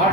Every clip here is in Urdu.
8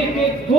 1 2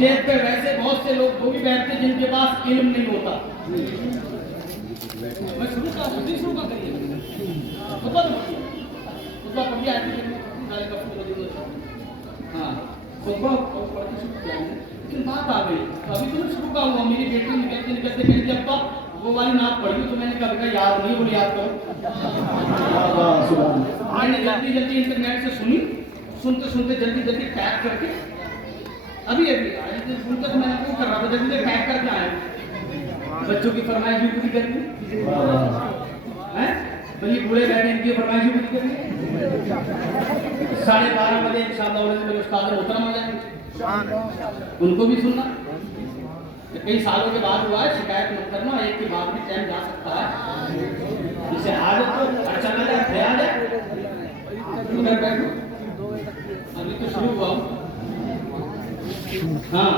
اسٹیج پہ ویسے بہت سے لوگ وہ بھی بیٹھتے جن کے پاس علم نہیں ہوتا. میں شروع کا کریے خطبہ پڑھ دیا ہاں خطبہ پڑھ کے شروع کیا ہے لیکن بات آ گئی ابھی تو میں شروع کا ہوا. میری بیٹی نکلتے کہتی ابا وہ والی نعت پڑھی تو میں نے کہا بیٹا یاد نہیں بولے یاد کرو. میں نے جلدی جلدی انٹرنیٹ سے سنی سنتے جلدی ٹیپ کر کے ابھی سنتے تو میں نے وہ کر رہا تھا جلدی ٹیپ کر کے آیا. بچوں کی فرمائش بھی پوری کرنی بھائی بوڑھے بیٹھے ان کی فرمائش بھی پوری کرنی. 12:30 بجے انشاءاللہ میرے استاد محترم آ جائیں گے ان کو بھی سننا. کئی سالوں کے بعد ہوا ہے شکایت مت کرنا ایک کے بعد بھی ٹائم جا سکتا ہے. اسے حاجت کو اچھا نہ جائے خیال ہے ادھر بیٹھو ابھی تو شروع ہوا ہوں. ہاں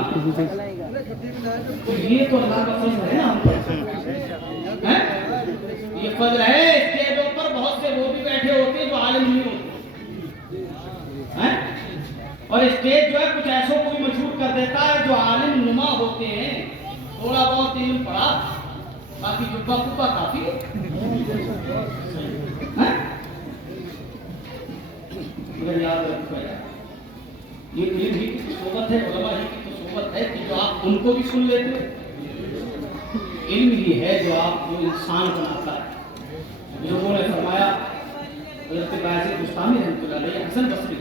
تو یہ تو اللہ کا فضل ہے نا ہم پر. یہ فضل ہے اسٹیجوں پر بہت سے وہ بھی بیٹھے ہوتے ہیں جو عالم نہیں ہوتے اور اسٹیج جو ہے کچھ ایسوں کو بھی مشہور کر دیتا ہے جو عالم نما ہوتے ہیں. تھوڑا بہت علم پڑھا باقی جبہ کبا کافی مگر یاد رکھو یہ علم ہی کی صحبت ہے علماء ہی کی صحبت ہے کہ جو آپ ان کو بھی سن لیتے ہو. علم ہی ہے جو آپ کو انسان بناتا ہے. لوگوں نے فرمایا حضرت باعث بستانی رحمۃ اللہ علیہ حسن بصری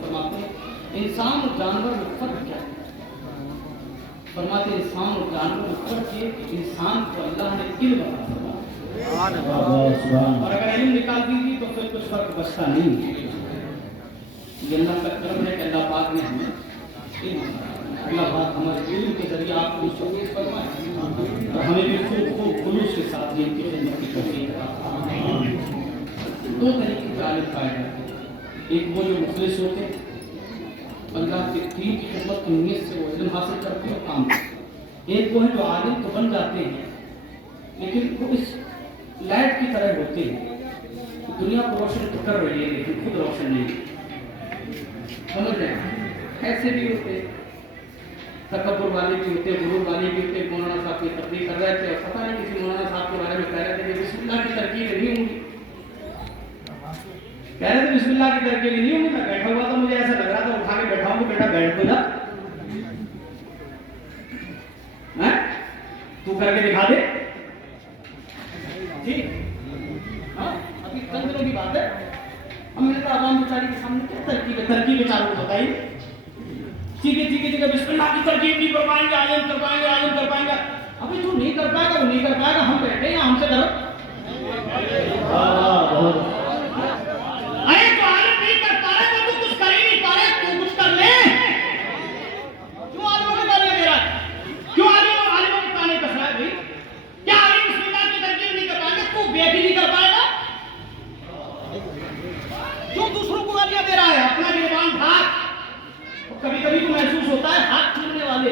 فرماتے ہیں انسان اور جانور میں فرق کیا ہے. فرماتے ہیں انسان اور جانور میں فرق یہ کہ انسان کو اللہ نے علم عطا فرمایا اور اگر علم نکال دیجیے تو پھر کچھ فرق بچتا نہیں. یہ اللہ کا کرم ہے کہ اللہ پاک نے ہمیں اللہ پاک ہمارے علم کے ذریعے آپ کو شوق فرمائے اور ہمیں بھی خوب خلوص کے ساتھ یہ کی خدمت کی توفیق عطا. 2 طریقے کے عالم پائے جاتے ہیں. ایک وہ جو مخلص ہوتے ہیں اللہ کے دین کی خدمت کی نیت سے وہ علم حاصل کرتے ہیں اور کام کرتے ہیں. ایک وہ ہے جو عالم تو بن جاتے ہیں لیکن وہ اس لائٹ کی طرح ہوتے ہیں دنیا کو روشن تو کر رہی ہے لیکن خود روشن نہیں. سمجھ رہے ہیں ایسے بھی ہوتے تکبر والے بھی ہوتے غرور والے بھی ہوتے. مولانا صاحب کی تقریر کر رہے تھے اور پتہ نہیں کسی مولانا صاحب کے بارے میں کہہ رہے تھے کہ بسم اللہ کی ترکیب نہیں ہوں گی. کہہ رہے تھے بسم اللہ کی ترکیب نہیں ہوں گی. میں بیٹھا ہوا تھا مجھے ایسا لگ رہا تھا اٹھا کے بیٹھا ہوں کہ بیٹا بیٹھ تو جا تو کر کے دکھا دے. ٹھیک ہاں ابھی چند دنوں کی بات ہے. ہم نے کہا عوام بیچاری کے سامنے کیا ترکیب بیچاروں کو بتائیے. ٹھیک ہے بسم اللہ کی ترکیب نہیں کر پائیں گے عالم کر پائیں گے. ابھی جو نہیں کر پائے گا وہ نہیں کر پائے گا. ہم بیٹھے ہیں ہم سے کرو. ارے جو عالم نہیں کر پا رہے تو کچھ کر ہی نہیں پا رہے تو کچھ کر لے. کیوں عالموں کو گالیاں دے رہا ہے؟ کیوں عالموں کو تانے کس رہا ہے بھائی؟ کیا عالم بسم اللہ کی ترکیب نہیں کر پائیں گے تو بیٹھ ہی نہیں کر پائے گا. کیوں دوسروں کو گالیاں دے رہا ہے؟ اپنا گریبان ڈھاک. کبھی کبھی تو محسوس ہوتا ہے ہاتھ چھوڑنے والے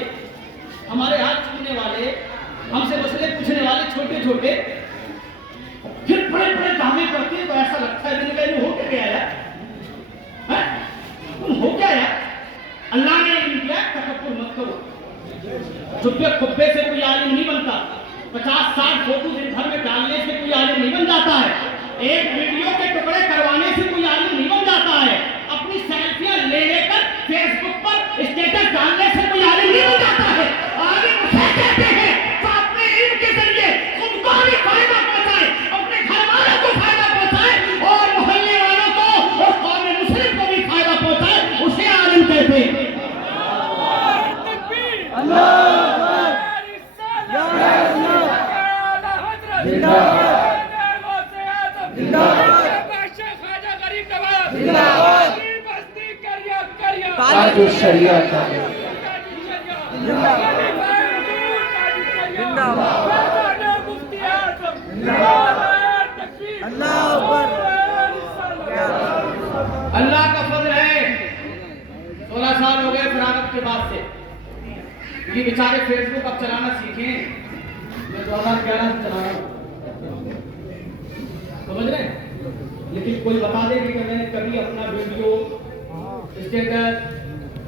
ہمارے ہاتھ چھوڑنے والے ہم سے مسئلے پوچھنے والے چھوٹے پھر بڑے دعوے کرتے ہیں تو ایسا لگتا ہے دل کا ہو کیا گیا یار تم ہو کیا یار. اللہ نے علم دیا تکبر مت کرو. چھپے کھپے سے کوئی عالم نہیں بنتا. 50-60 فوٹو دن بھر میں ڈالنے سے کوئی عالم نہیں بن جاتا ہے. ایک ویڈیو کے ٹکڑے کروانے سے کوئی عالم نہیں بن جاتا ہے. اپنی سیلفیاں لے کر فیس بک پر اسٹیٹس ڈالنے سے کوئی عالم نہیں بن جاتا ہے. عالم اسے کہتے ہیں تو اپنے علم کے ذریعے خود کو بھی فائدہ پہنچائے اپنے گھر والوں کو فائدہ پہنچائے اور محلے والوں کو اور قوم مسلم کو بھی فائدہ پہنچائے اسے عالم کہتے ہیں. تاج الشریعت اللہ کا فضل ہے. 16 سال ہو گئے فراغت کے بعد سے. یہ بیچارے فیس بک اب چلانا سیکھیں. میں 2011 سے چلا رہا ہوں سمجھ رہے ہیں. لیکن کوئی بتا دے کہ میں نے کبھی اپنا ویڈیو اسٹیٹس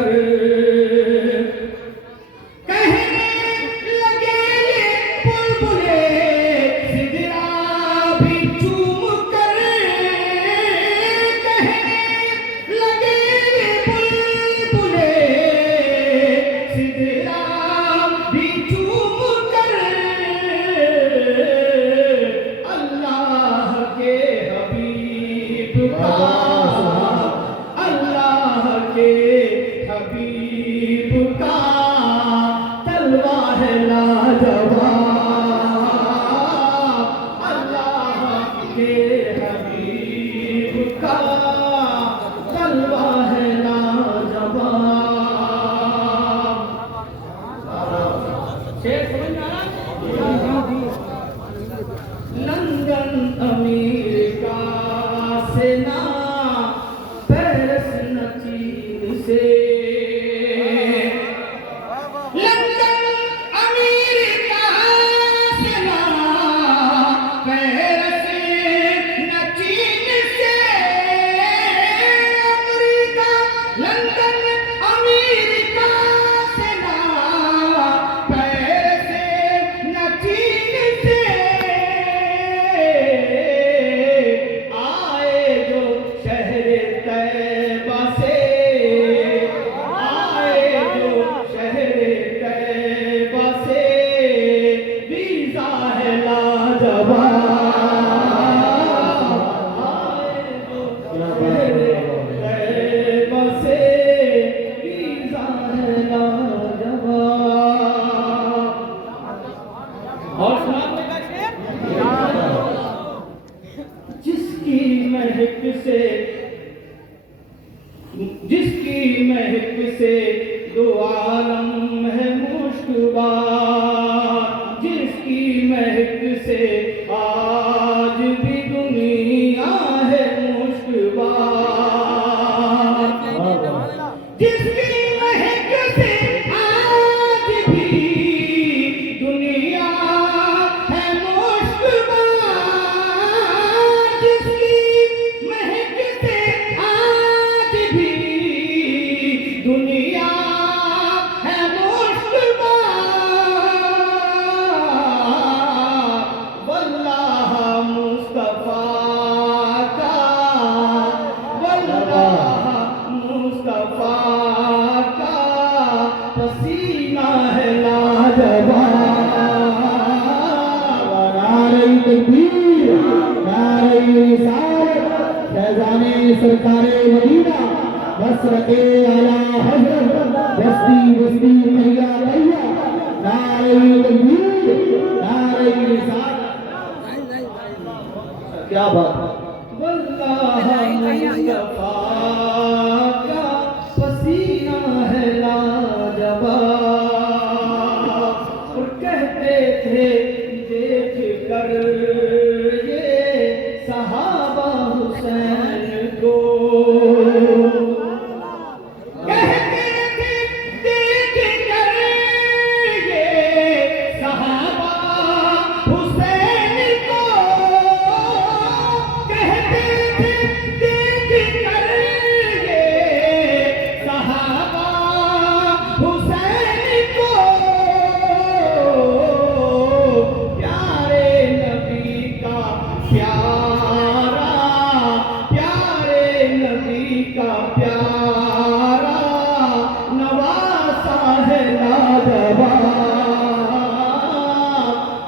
کر کہنے لگے یہ بلبلے سدرا بھی چوم کر کہنے لگے یہ بلبلے سدرا بھی چوم کر اللہ کے حبیب کا اللہ کے حبیب کا طلبہ ہے لاجواب اللہ کے حبیب کا طلبہ ہے لاجواب شعر سمجھ میں آ رہا ہے؟ لندن امریکہ سے نہ پیرس نہ چین سے لندن امریکہ سے نہ پیرس نہ چین سے امریکہ لندن امریکہ سے نہ پیرس نہ چین سے آئے جو شہر طیبہ سے آئے جو شہر طیبہ سے ویزا ہے لاجواب آئے جو شہر طیبہ سے ویزا ہے لاجواب اور سناتے کا شعر جس کی مہک سے دو عالم ہے مشکبار جس کی مہک سے آج بھی دنیا ہے مشکبار جس کی مہک سے آج بھی دنیا ہے مشکبار جس کی مہک سے آج بھی دنیا ہے مشکبار واللہ مصطفیٰ کا واللہ مصطفیٰ کا پسینہ ہے لاجواب نعرہ تکبیر نعرہ رسالت فیضان سرکار مدینہ مسرت اعلیٰ حضرت بستی بستی مہیا مہیا نعرہ تکبیر نعرہ رسالت کیا بات ہے واللہ مصطفیٰ کا پسینہ ہے لاجواب اور کہتے تھے دیکھ کر یہ صحابہ حسین کو کہتے تھے دیکھ کر یہ صحابہ حسین کو کہتے تھے دیکھ کر یہ صحابہ حسین کو پیارے نبی کا پیارا پیارے نبی کا پیارا نواسا ہے لاجواب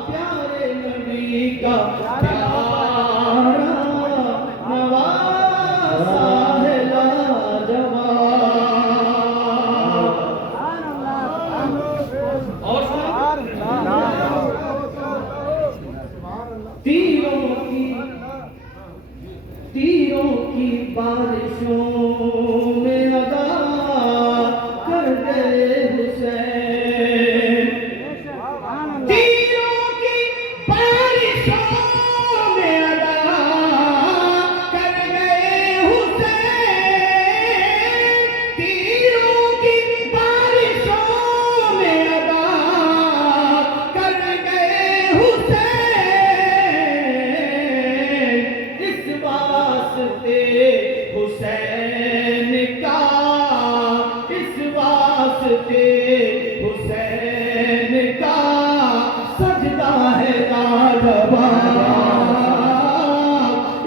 پیارے نبی کا پیارا نواسا ہے لاجواب اور تیروں کی بارشوں میں ادا کر گئے حسین تیروں کی بارشوں میں ادا کر گئے حسین تیروں کی بارشوں میں ادا کر گئے حسین اس واسطے واسطے حسین کا سجدہ ہے لاجواب،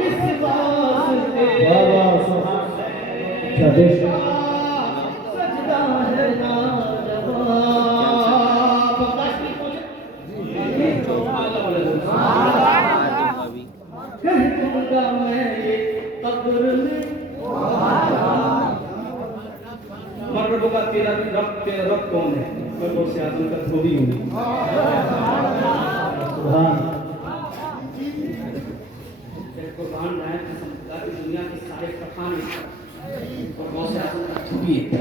اس واسطے حسین کا سجدہ ہے لاجواب۔ کہہ دوں گا میں یہ قبر میں مرد کا تیرا رب کون ہے؟ میں غوث اعظم کا دھوبی ہوں۔ سبحان قربان رہے قسم خدا کی، دنیا کے سارے کفانے اور غوث اعظم کا دھوبی ہے۔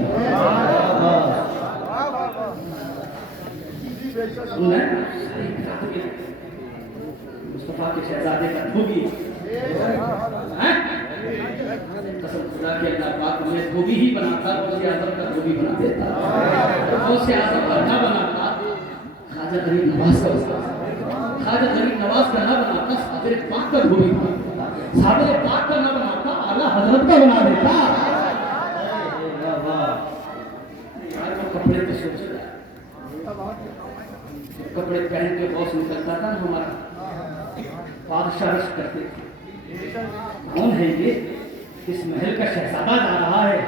سننا ہے مصطفیٰ کے شہزادے کا دھوبی ہے۔ قسم خدا کے اللہ پاک ہمیں دھوبی ہی بناتا، غوث اعظم کا دھوبی بنا دیتا۔ غوث اعظم کا نہ بناتا خواجہ غریب نواز کا بناتا، خواجہ غریب نواز کا نہ بناتا صابر پاک کا دھوبی بناتا، صابر پاک کا نہ بناتا اعلیٰ حضرت کا بنا دیتا۔ یار وہ کپڑے تو سوچ رہا ہے، کپڑے پہن کے غوث نکلتا تھا نا ہمارا، بادشاہ رشک کرتے تھے کون ہے یہ؟ اس محل کا شہزادہ جا رہا ہے۔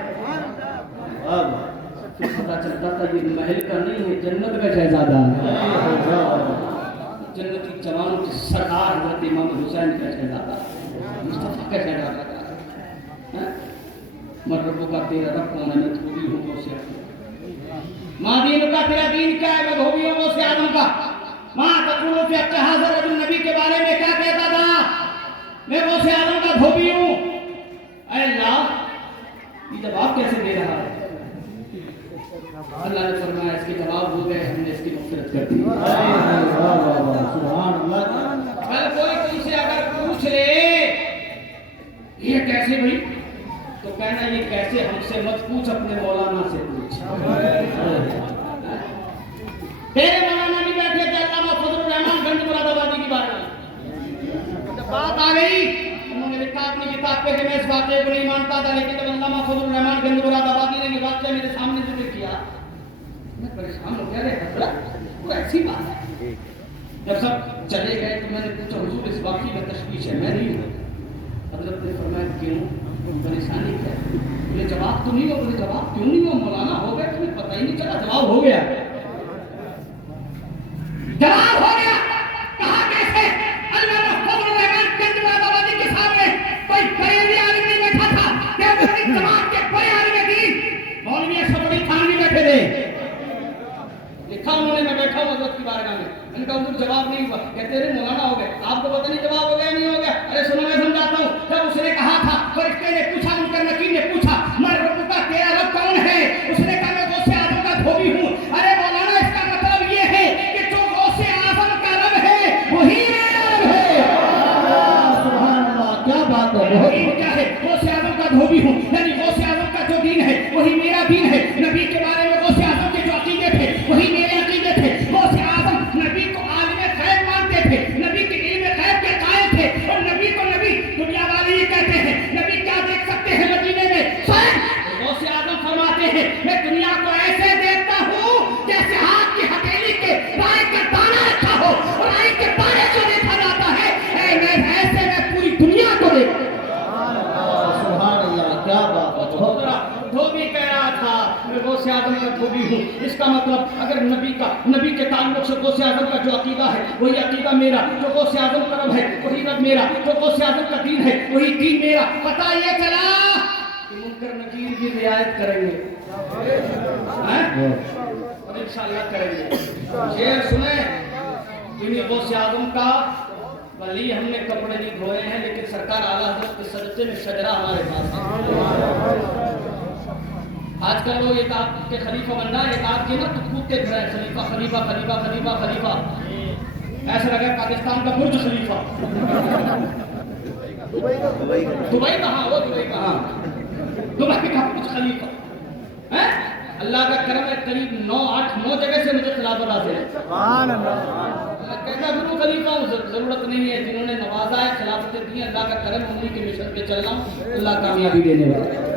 پھر پتا چلتا تھا یہ محل کا نہیں ہے، جنت کا شہزادہ ہے، جنتی جوانوں کی سردار حضرت امام حسین کا شہزادہ، مصطفیٰ کا شہزادہ ہے۔ مربو کا تیرا رب کون ہے؟ میں دھوبی ہوں غوث اعظم۔ ماں دین کا تیرا دین کیا ہے؟ میں دھوبی ہوں غوث اعظم کا۔ ماں تقولو فی حق ھذا الرجل، نبی کے بارے میں کیا کہتا تھا؟ میں غوث اعظم کا دھوبی ہوں۔ اے اللہ یہ جواب کیسے دے رہا ہے؟ اللہ نے فرمایا اس کے جواب ہو گئے، ہم نے اس کی مغفرت کر دی۔ سبحان اللہ۔ کل کوئی تم سے اگر پوچھ لے یہ کیسے بھائی، تو کہنا یہ کیسے ہم سے مت پوچھ، اپنے مولانا سے پوچھ۔ تیرے مولانا بھی بیٹھے تھے علامہ فضل الرحمان گنج مراد آبادی کی بات ہے، جب بات آ گئی انہوں نے لکھا اپنی کتاب پہ کہ میں اس واقعے کو نہیں مانتا تھا، لیکن جب علامہ فضل الرحمان گنج مراد آبادی نے یہ واقعہ میرے سامنے ذکر کیا میں پریشان ہو گیا۔ حضرت وہ ایسی بات ہے؟ جب سب چلے گئے تو میں نے پوچھا حضور اس واقعے میں تشویش ہے؟ میں نہیں ہوں۔ حضرت نے فرمایا کیوں؟ پریشانی کیا ہے؟ بولے جواب تو نہیں ہو۔ بولے جواب کیوں نہیں ہو؟ مولانا ہو گیا تمہیں پتہ ہی نہیں چلا؟ جواب ہو گیا، جواب ہو گیا۔ کہا کیسے؟ علامہ فضل الرحمان گنج مراد آبادی کے سامنے کوئی بریلوی عالم نہیں بیٹھا تھا، دیوبندی جماعت کے بڑے عالم دین مولوی اشرف تھانوی بیٹھے تھے۔ لکھا انہوں نے، میں بیٹھا ہوں حضرت کی بارگاہ میں، ان کا حضور جواب نہیں ہوا، کہتے رہے مولانا ہو گئے، آپ کو پتہ نہیں جواب ہو گیا نہیں ہو گیا؟ ارے سنو میں سمجھاتا ہوں۔ جب اس نے کہا تھا فرشتے نے پوچھا، منکر نکیر نے پوچھا میں رب کا تیرا رب کون ہے؟ اس نے کہا میں غوث اعظم کا دھوبی ہوں۔ ارے مولانا اس کا مطلب یہ ہے کہ جو غوث اعظم کا رب ہے وہی میرا رب ہے۔ سبحان اللہ، کیا بات ہے! دین کیا ہے؟ غوث اعظم کا دھوبی ہوں، یعنی غوث اعظم کا جو دین ہے وہی میرا دین ہے۔ نبی کے بارے میں غوث اعظم کے جو عقیدے تھے وہی میرے عقیدے تھے۔ غوث اعظم نبی کو عالم غیب مانتے تھے، نبی کے علم غیب کے قائل تھے، اور نبی کو نبی دنیا والے یہ کہتے ہیں نبی کیا دیکھ سکتے ہیں مدینے میں؟ غوث اعظم فرماتے ہیں میں دنیا کو ایسے دیکھتا ہوں جیسے ہاتھ کی ہتھیلی کے رائے کا دانہ رکھا ہو، اور رائے کے دانے کو دیکھا جاتا ہے، میں ایسے میں پوری دنیا کو دیکھتا ہوں۔ سبحان اللہ، کیا بات ہے! دھوبی کہہ رہا تھا میں غوث اعظم کا دھوبی ہوں، اس کا مطلب اگر نبی کے تعلق سے غوث اعظم کا جو عقیدہ ہے وہی عقیدہ میرا، جو غوث اعظم کا رب ہے وہی رب میرا، جو غوث اعظم کا دین ہے وہی دین میرا۔ پتہ یہ چلا کہ منکر نکیر کی رعایت کریں گے اور انشاءاللہ کریں گے۔ شعر سنیں، انہیں غوث اعظم کا ولی ہم نے کپڑے نہیں دھوئے ہیں، لیکن سرکار اعلیٰ حضرت کے صدقے میں شجرہ ہمارے پاس ہے۔ آج کل لوگ ایک آپ کے خلیفہ بننا ہے، ایک آپ کے نا تو کودتے پھرے ہیں خلیفہ خلیفہ خلیفہ خلیفہ خلیفہ، ایسا لگا پاکستان کا برج خلیفہ۔ دبئی کہاں؟ وہ دبئی کہاں؟ دبئی کا برج خلیفہ۔ اللہ کا کرم ہے، قریب 9 جگہ سے مجھے خلافت حاصل ہے۔ میں کہتا گرو خلیفہ ہوں، ضرورت نہیں ہے، جنہوں نے نوازا ہے خلافتیں دی، اللہ کا کرم، انہی کے مشن پہ چل رہا ہوں، اللہ کامیابی دینے والا ہے۔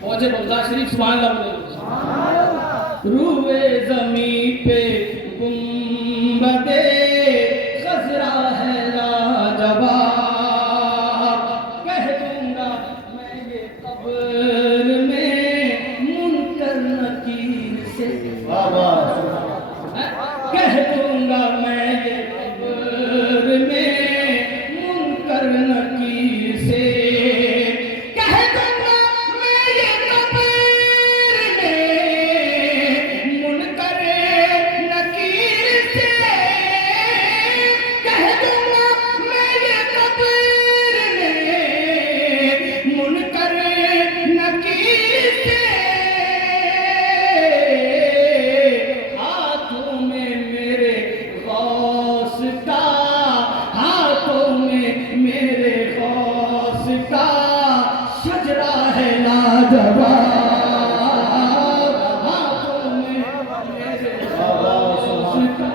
پہنچے بغداد شریف، سبحان اللہ۔ روئے زمین پہ گنبدے خضرا ہے لاجواب کہہ دوں گا میں یہ قبر میں منکر نکیر سے کہہ دوں گا میں یہ قبر میں منکر نکیر سے کہہ دوں گا میں یہ قبر میں منکر نکیر سے کہہ دوں گا میں یہ قبر میں منکر نکیر سے ہاتھوں میں میرے غوث کا ہاتھوں میں میرے غوث کا شجرا ہے لاجواب ہاتھوں میں میرے غوث کا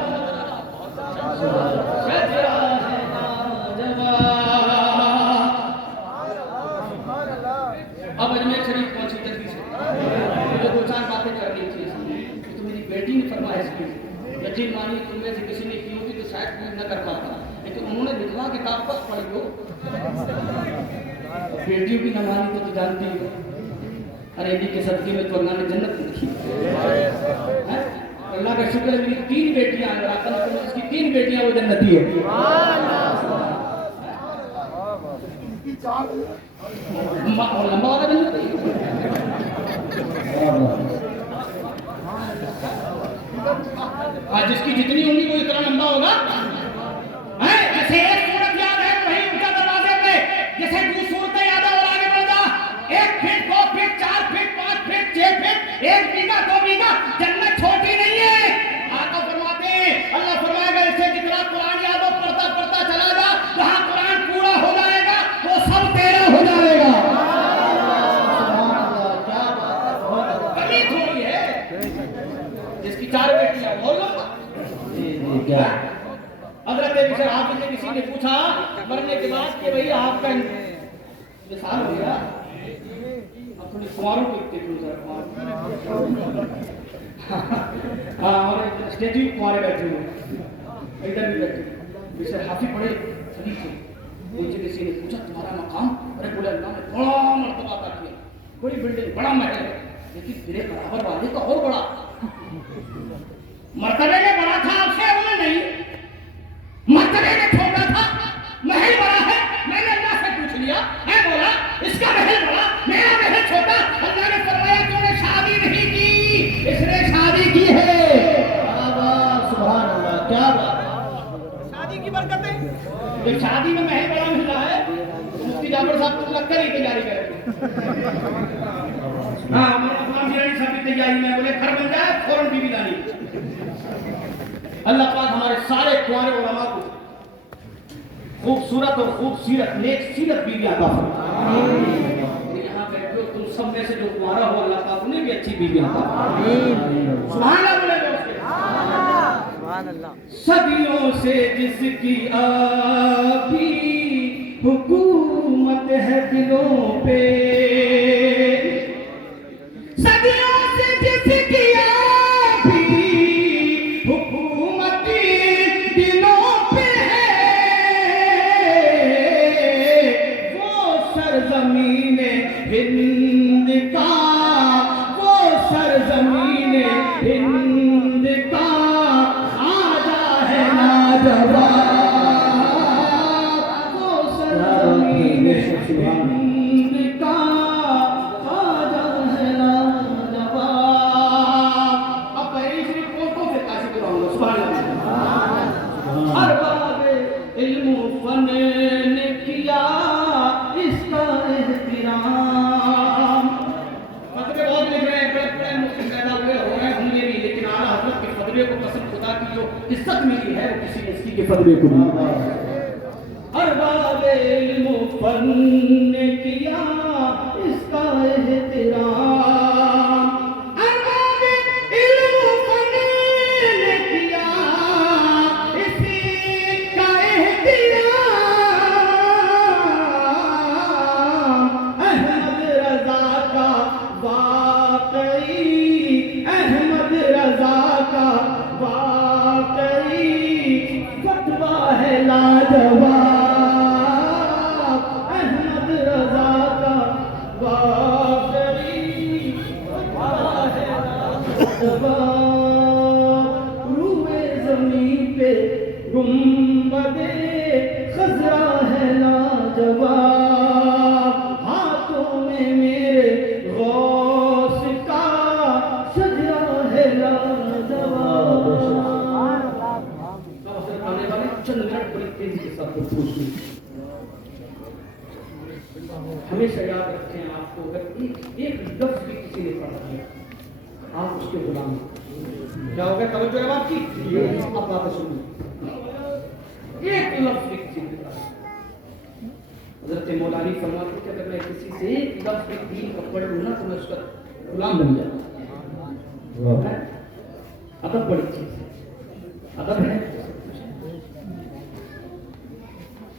شجرا ہے لاجواب اب اجمیر شریف پہنچی جلدی سے مجھے دو چار باتیں کرنی تھی تو میری بیٹی نے فرمائش کی یقین مانی تم میں سے کسی نے کی ہوگی تو شاید میں نہ کر پاتا لیکن انہوں نے لکھوا کتاب پر پڑھی ہو بیٹیوں کی نہ مانی تو جانتی ہو ارے انہی کے صدقے میں تو اللہ نے جنت لکھی اللہ کا شکر ہے میری 3 بیٹیاں ہیں آقا نے فرمایا اس کی 3 بیٹیاں وہ جنتی ہے اور لمبا والا جنت نہیں جس کی جتنی ہوں گی وہ اتنا لمبا ہوگا جیسے ایک صورت یاد ہے وہی ان کا دروازے پہ جیسے 2 صورتیں یاد ہے اور آگے بڑھ جا 1 foot 2 foot 4 foot 5 foot 6 foot 1 bigha 2 bigha جنت چھوٹی نہیں ہے آقا فرماتے ہیں اللہ فرمائے گا اسے جتنا قرآن یاد ہو پڑھتا پڑھتا چلا جا جہاں قرآن پورا ہو جائے گا وہ سب تیرا ہو جائے گا کمی تھوڑی ہے جس کی 4 بیٹیاں بول لو حضرت بشر حافظ سے کسی نے پوچھا مرنے کے بعد کہ بھئی آپ کا انتقال ہو گیا اب تھوڑی کنواروں کو دیکھوں ذرا ہاں اور اسٹیجو کنوارے بیٹھے ہوئے ادھر بھی بیٹھے بشر حافظ بڑے شریف تھے ان سے کسی نے پوچھا تمہارا مقام ارے بولے اللہ نے بڑا مرتبہ عطا کیا بڑی بلڈنگ بڑا محل ہے لیکن تیرے برابر والے کا اور بڑا مرتبے میں بڑا تھا آپ سے انہیں نہیں مرتبے میں چھوٹا تھا محل بڑا ہے میں نے اللہ سے پوچھ لیا میں بولا اس کا محل بڑا میرا محل چھوٹا اللہ نے فرمایا تو نے شادی نہیں کی اس نے شادی کی ہے سبحان اللہ کیا بات شادی کی برکتیں ایک شادی میں محل بڑا مل رہا ہے مفتی جعفر صاحب تو لگ کر ہی تیاری کر رہے ہاں مولانا جی صاحب کی تیاری میں بولے گھر بن جائے فوراً بیوی لانی اللہ پاک ہمارے سارے کنوارے علماء کو خوبصورت اور خوبصورت نیک سیرت بیوی عطا فرمائے یہاں بیٹھے ہو تم سب میں سے جو کنوارا ہو اللہ پاک انہیں بھی اچھی بیوی عطا فرمائے سبحان اللہ بولے گا سبحان اللہ صدیوں سے جس کی آبی حکومت ہے دلوں پہ صدیوں سے جس کی سرزمین ہند کا وہ سرزمین ہند کا خواجہ ہے لاجواب وہ سرزمین ہند کا خواجہ ہے لاجواب اب پہلی شریف کو سے کاشی کراؤں گا سبحان اللہ ارباب علم و فن نے کیا اس کا احترام فتوے بہت لکھ رہے ہیں بڑے بڑے مسلم پیدا ہوئے ہو رہے ہوں گے بھی لیکن اعلیٰ حضرت کے فتوے کو قسم خدا کی جو عزت ملی ہے وہ کسی نے کے فتوے کو ملی ارباب علم و فن نے کیا اس کا احترام ارباب علم و فن نے کیا اسی کا احترام احمد رضا کا واقعی روئے زمین پہ گنبدِ خضرا ہے لاجواب، ہاتھوں میں میرے غوث کا شجرا ہے لاجواب۔ آنے والے چند منٹ بڑی تیزی کے ساتھ پوچھ لیں۔ ہمیشہ یاد رکھیں، آپ کو اگر ایک لفظ بھی کسی نے پڑھا دیا آپ اس کے غلام ہیں۔ کیا ہوگا؟ توجہ ہے بات کی؟ اب بات سنیں، ایک لفظ بھی کسی نے پڑھا۔ حضرت مولانا فرماتے تھے اگر میں کسی سے ایک لفظ بھی دین کا پڑھ لوں نا تو میں اس کا غلام بن جاتا ہوں۔ ادب بڑی چیز ہے، ادب ہے۔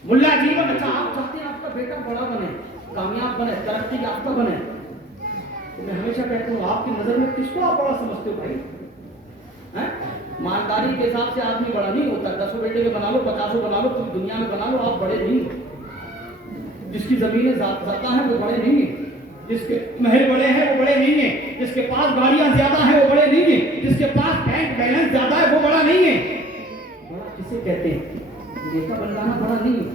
ملا جیون، اچھا آپ چاہتے ہیں آپ کا بیٹا بڑا بنے، کامیاب بنے، ترقی یافتہ بنے، تو میں ہمیشہ کہتا ہوں آپ کی نظر میں کس کو آپ بڑا سمجھتے ہو بھائی؟ مالداری کے حساب سے آدمی بڑا نہیں ہوتا، 10 بیٹے کے بنا لو، 50 بنا لو، پوری دنیا میں بنا لو، آپ بڑے نہیں ہو۔ جس کی زمینیں زیادہ ہیں وہ بڑے نہیں ہیں، جس کے محل بڑے ہیں وہ بڑے نہیں ہیں، جس کے پاس گاڑیاں زیادہ ہیں وہ بڑے نہیں ہیں، جس کے پاس بینک بیلنس زیادہ ہے وہ بڑا نہیں ہے۔ بڑا کسے کہتے ہیں؟ نیتا بن جانا بڑا نہیں ہے،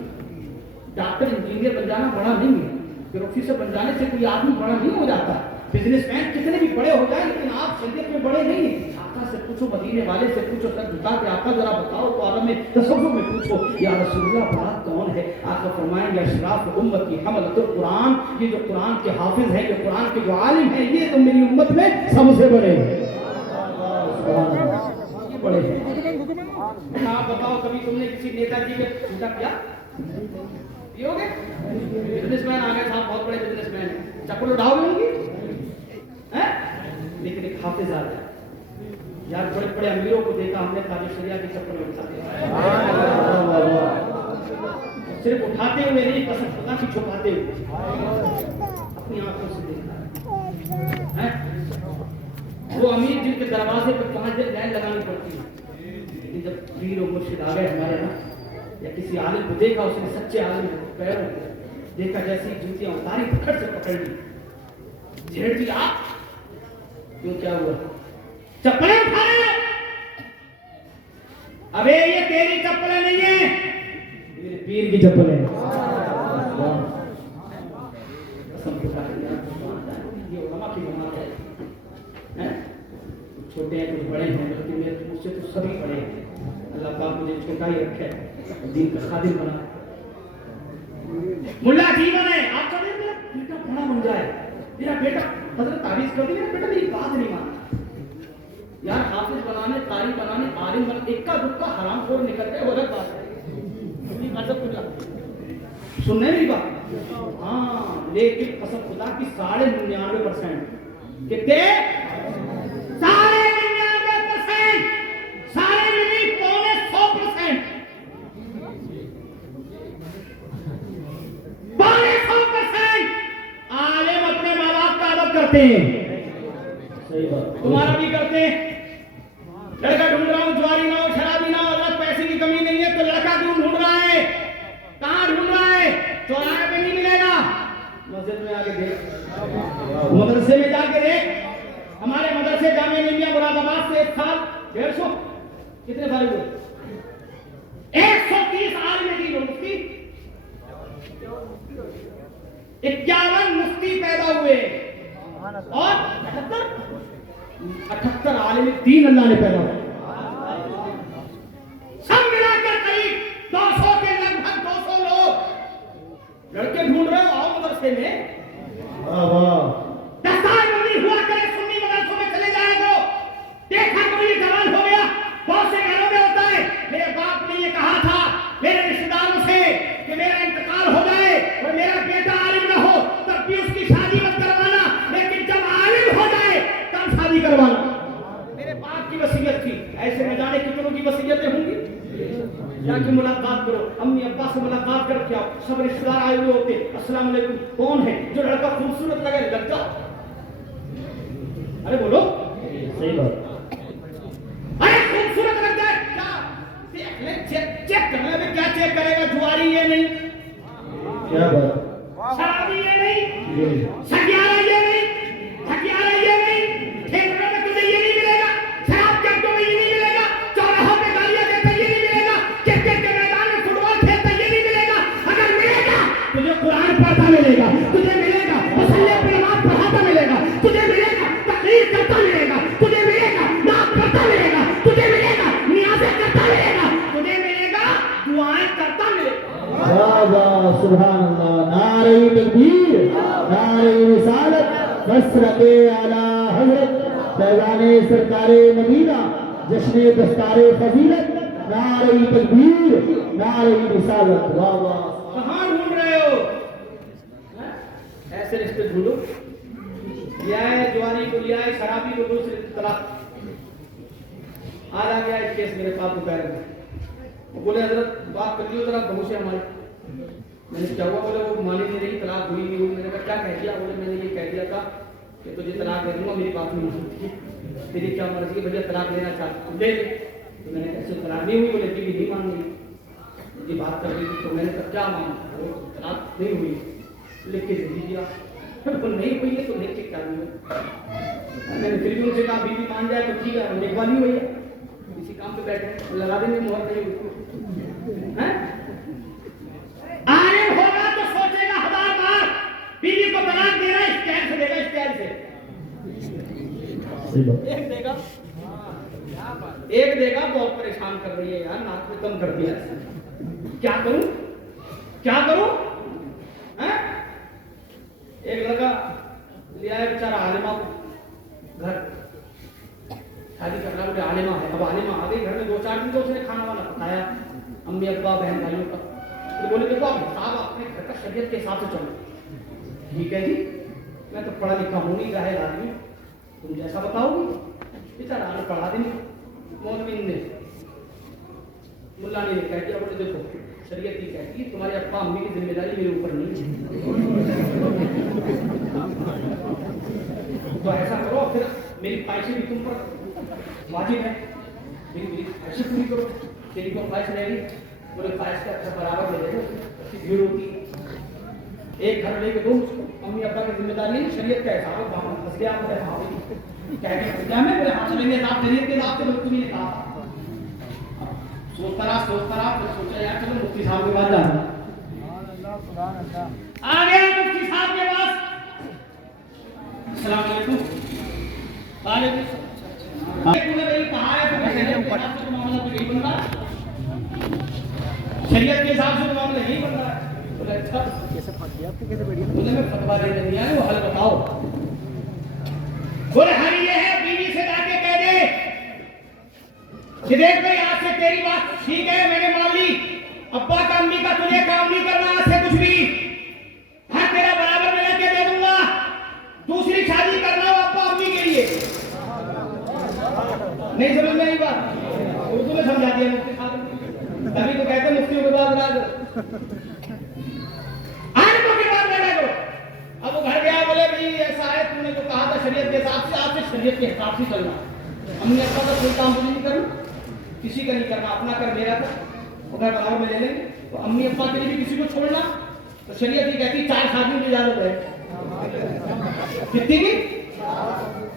ڈاکٹر انجینئر بن جانا بڑا نہیں ہے، پروفیسر بن جانے سے کوئی آدمی بڑا نہیں ہو جاتا۔ بزنس مین کتنے بھی بڑے ہو جائیں لیکن آپ شریعت میں بڑے نہیں ہیں۔ آقا سے پوچھو، مدینے والے سے پوچھو، سر جھکا کے آقا ذرا بتاؤ تو عالم میں تصوف میں پوچھو یا رسول اللہ بڑا کون ہے؟ آقا فرمائیں گے اشراف امتی حملۃ القرآن، یہ جو قرآن کے حافظ ہیں، یہ قرآن کے جو عالم ہیں، یہ تو میری امت میں سب سے بڑے ہیں۔ یہ بڑے ہیں۔ آپ بتاؤ کبھی تم نے کسی نیتا جی کے جھوٹا کیا؟ پیو گے؟ بزنس مین آ گئے صاحب، بہت بڑے بزنس مین ہیں، چپل اٹھاؤ گے ان کی؟ لیکن ایک حافظ آ گیا، یار بڑے بڑے امیروں کو دیکھا ہم نے تاج شریعہ کی چپل اٹھاتے، صرف اٹھاتے ہوئے نہیں، قسم خدا کی چھپاتے ہوئے، اپنی آنکھوں سے دیکھا ہے۔ وہ امیر جن کے دروازے پہ 5 دن لائن لگانی پڑتی ہے، لیکن جب پیر و مرشد آ گئے ہمارے نا، یا کسی عالم کو دیکھا، اس نے سچے عالم کو پیروں دیکھا، جیسی جوتیاں اتاری پکڑ سے پکڑ لی، جھیڑ دیا، کیوں کیا ہوا؟ چپلیں اٹھا رہے ہیں؟ ابے یہ تیری چپلیں نہیں ہیں، میرے پیر کی چپلیں ہیں۔ قسم خدا کی، یہ علماء کی جماعت ہے، چھوٹے ہیں کچھ بڑے ہیں، لیکن میرے مجھ سے تو سبھی بڑے ہیں۔ اللہ پاک مجھے چھوٹا ہی رکھے، دین کا خادم بنا۔ ملا جیون ہے، آپ چاہتے ہیں میرا بیٹا بڑا بن جائے، میرا بیٹا حضرت تعریف کر دی، میرا بیٹا میری بات نہیں مانتا۔ یار حافظ بنانے، قاری بنانے، عالم بنانے، اکا دکا حرام خور نکل گئے، وہ الگ بات ہے۔ سننے میری بات؟ ہاں، لیکن قسم خدا کی 99.99% کتنے؟ 99.99%، سارے نہیں، 100%، 100% عالم اپنے ماں باپ کا ادب کرتے ہیں، تمہارا بھی کرتے ہیں۔ لڑکا ڈھونڈ رہا ہوں، جواری نہ ہو، شرابی نہ ہو، اگر پیسے کی کمی نہیں ہے تو لڑکا کیوں ڈھونڈ رہا ہے؟ کہاں ڈھونڈ رہا ہے؟ چوراہے پہ نہیں ملے گا، مسجد میں آ کے دیکھ، مدرسے میں جا کے دیکھ۔ ہمارے مدرسے جامعہ ملیہ مراد آباد سے 1 سال 150 کتنے فارغ ہوئے؟ 130 عالم دین و مفتی، 51 مفتی پیدا ہوئے، اور 78 عالم دین اللہ نے پیدا ہوئے، سب ملا کر قریب 200 کے لگ بھگ 200 لوگ۔ لڑکے ڈھونڈ رہے ہو، آؤ مدرسے میں، دستار بندی ہوا کرے، سنی مدرسوں میں چلے جائے تو دیکھا کوئی جوان ہو گیا، بہت سے گھروں میں ہوتا ہے، میرے باپ نے یہ کہا تھا میرے رشتہ داروں سے کہ میرا انتقال ہو جائے اور میرا بیٹا عالم نہ ہو تب بھی اس کی شادی مت کروانا، لیکن جب عالم ہو جائے تب شادی کروانا۔ میرے باپ کی وصیت تھی، ایسے میں جانے کتنوں کی وصیتیں ہوں گی؟ جا کے ملاقات کرو، امی ابا سے ملاقات کر کے آؤ، سب رشتہ دار آئے ہوئے ہوتے، السلام علیکم، کون ہے؟ جو لڑکا خوبصورت لگے لگ جاؤ، ارے بولو صحیح بات، ارے خوبصورت لگ جائے کیا دیکھ لیں، چیک کرنے میں کیا چیک کرے گا؟ جواری یہ نہیں، کیا بات، شرابی یہ نہیں، سگیارہ یہ نہیں، ٹھکیارہ یہ نہیں، ٹھیکرے میں تجھے یہ نہیں سبحان اللہ، نعرہ تکبیر، نعرہ رسالت، نصرت اعلی حضرت فیضان سرکار مدینہ، جشن دستار فضیلت، نعرہ تکبیر، نعرہ رسالت، واہ واہ۔ کہاں ڈھونڈ رہے ہو؟ ایسے رشتے ڈھونڈو، لیا ہے جوانی کو، لیا ہے شرابی کو، دوسرے طلاق آ گیا ایک کیس میرے پاس دوپہر میں، وہ بولے حضرت بات کر لیو ذرا بہو سے ہمارے۔ میں نے کیا ہوا؟ بولے وہ مانی نہیں رہی، طلاق ہوئی نہیں ہوئی۔ میں نے کہا کیا کہہ دیا؟ بولے میں نے یہ کہہ دیا تھا کہ تجھے طلاق دے دوں گا، میری بات نہیں مانتی، تیری کیا مرضی ہے، بھیا طلاق لینا چاہتا ہوں دے دے۔ تو میں نے کیسے طلاق نہیں ہوئی؟ بولے بیوی نہیں مان رہی، مجھے بات کر رہی تھی۔ تو میں نے کہا کیا مانا؟ وہ طلاق نہیں ہوئی، لکھ کے دے دیجیے۔ وہ نہیں ہوئی ہے تو لکھ کے کیا دوں؟ میں نے پھر بھی ان سے کہا بیوی مان جائے تو ٹھیک ہے، لکھ والی ہوئی ہے، اسی کام پہ بیٹھے لگا دیں گے مہر نہیں ہوئی۔ عالم ہوگا تو سوچے گا ہزار بار، بیوی کو طلاق دے رہا ہے اسٹائل سے دے گا، اسٹائل سے ایک دے گا بہت پریشان کر رہی ہے یار، ناک پہ دم کر دیا، کیا کروں کیا کروں؟ ایک لڑکا لیا ہے بیچارہ عالمہ کو گھر، شادی کرنا، مجھے عالمہ ہے، اب عالمہ آ گئی گھر میں، 2-4 دن تو اس نے کھانا وانا پکایا، امی ابا بہن بھائیوں کا۔ تو بولے دیکھو آپ حساب اپنے گھر کا شریعت کے حساب سے چلو۔ ٹھیک ہے جی، میں تو پڑھا لکھا ہوں نہیں، ظاہر آدمی، تم جیسا بتاؤ گی۔ بیچارہ آنے پڑھا دیں، مولوی نے ملا نے کہہ دیا، بولے دیکھو شریعت کی کہتی ہے تمہارے ابا امی کی ذمہ داری میرے اوپر نہیں ہے، تو ایسا کرو پھر میری خواہشیں بھی تم پر واجب ہے، میری خواہشیں پوری کرو، تیری کو خواہش رہے گی، بولے خواہش کا اچھا برابر لے لو، بھیڑ ہوتی ہے، ایک گھر لے کے دو اس کو، امی ابا کی ذمہ داری نہیں، شریعت کا حساب ہے، وہاں پھنس گیا مجھے، کیا میں بولے ہاں چلیں گے صاحب، شریعت کے حساب سے مفتی نے کہا، سوچتا رہا پھر سوچا یار چلو مفتی صاحب کے پاس جانا، آ گیا مفتی صاحب کے پاس، السلام علیکم، وعلیکم السلام، تم نے وہی کہا ہے کہ شریعت کے حساب سے معاملہ تو یہی بن رہا ہے، شریعت کے حساب سے معاملہ یہی بن رہا ہے، بولے اچھا کیسے پھنس گیا، آپ کے کیسے بڑھیا، بولے میں فتوا دینے نہیں آیا، وہ حل بتاؤ، بولے حل یہ ہے بیوی سے جا کے کہہ دے کہ دیکھ بھائی آج سے تیری بات ٹھیک ہے، میں نے مان لی، ابا کا امی کا تجھے کام نہیں کرنا آج سے کچھ بھی، ہر تیرا برابر میں لے کے دے دوں گا، دوسری شادی کرنا ہو ابا امی کے لیے، نہیں سمجھ میں آئی بات، اردو میں سمجھا دیا مفتی صاحب، تبھی تو کہتے ہیں مفتیوں کے بعد راج عالموں کے بعد رہنے دو۔ اب وہ گھر گیا، بولے بھائی ایسا ہے تم نے جو کہا تھا شریعت کے حساب سے، آپ سے شریعت کے حساب سے چلنا، امی ابا کا کوئی کام مجھے نہیں کرنا، کسی کا نہیں کرنا، اپنا کر میرا کر، اگر برابر میں لے لیں گے تو امی ابا کے لیے بھی کسی کو چھوڑنا، تو شریعت یہ کہتی 4 شادیوں کی اجازت ہے، کتنی کی؟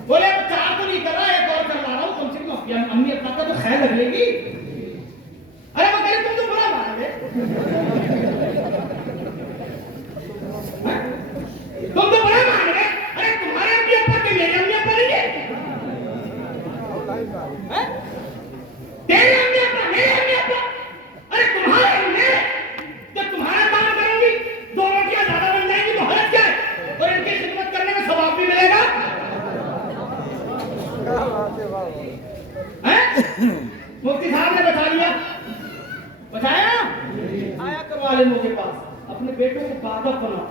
بولے 4 تو نہیں کر رہا، ایک اور کروا رہا ہوں، کم سے کم امی ابا کا تو خیر لگ لے گی، ارے وہ کہے تم تو برا مان گے، تم تو برا مان گے، ارے تمہارے امی ابا کے میرے امی ابا نہیں ہے، تیرے امی ابا میرے امی ابا، ارے تمہارے میں جب تمہارا کام کروں گی 2 روٹیاں زیادہ بن جائیں گی تو حرج کیا ہے، اور ان کی خدمت کرنے میں ثواب بھی ملے گا، مفتی صاحب نے بتا دیا، بتایا آیا کرو عالموں کے پاس، اپنے بیٹوں کو باادب بناؤ،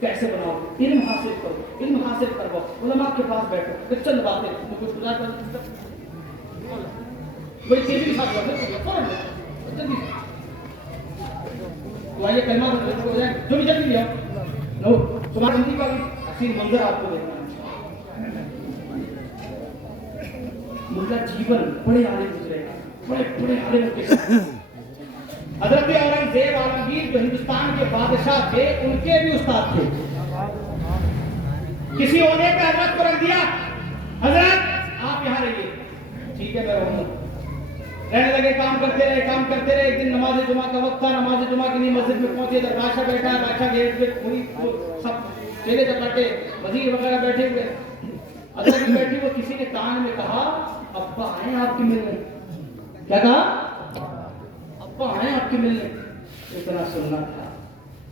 کیسے بناؤ، علم حاصل کرو، علم حاصل کرواؤ، علماء کے پاس بیٹھو، پھر چند باتیں تم کچھ گزار کر کوئی تیزی کے ساتھ جلدی تو آئیے کلمہ ہو جائے، جو بھی جلدی لیا نو تمہاری زندگی کا بھی حسین منظر آپ کو دیکھنا ہے، ملا جیون بڑے عالم گزرے گا، بڑے عالم کے ساتھ، حضرت اورنگزیب عالمگیر جو ہندوستان کے بادشاہ تھے ان کے بھی استاد تھے، کسی عہدے پہ حضرت کو رکھ دیا، حضرت آپ یہاں رہیے، ٹھیک ہے میں رہوں گا، رہنے لگے، کام کرتے رہے، ایک دن نماز جمعہ کا وقت تھا، نماز جمعہ کے لیے مسجد میں پہنچے، در بادشاہ بیٹھا، بادشاہ گیٹ پہ پوری سب چہرے چپاٹے وزیر وغیرہ بیٹھے ہوئے، حضرت بھی بیٹھی، وہ کسی نے کان میں کہا ابا آئے آپ کی ملنے، کیا کہا؟ ابا آئے آپ کی ملنے، اتنا سننا تھا،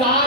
4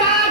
4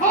100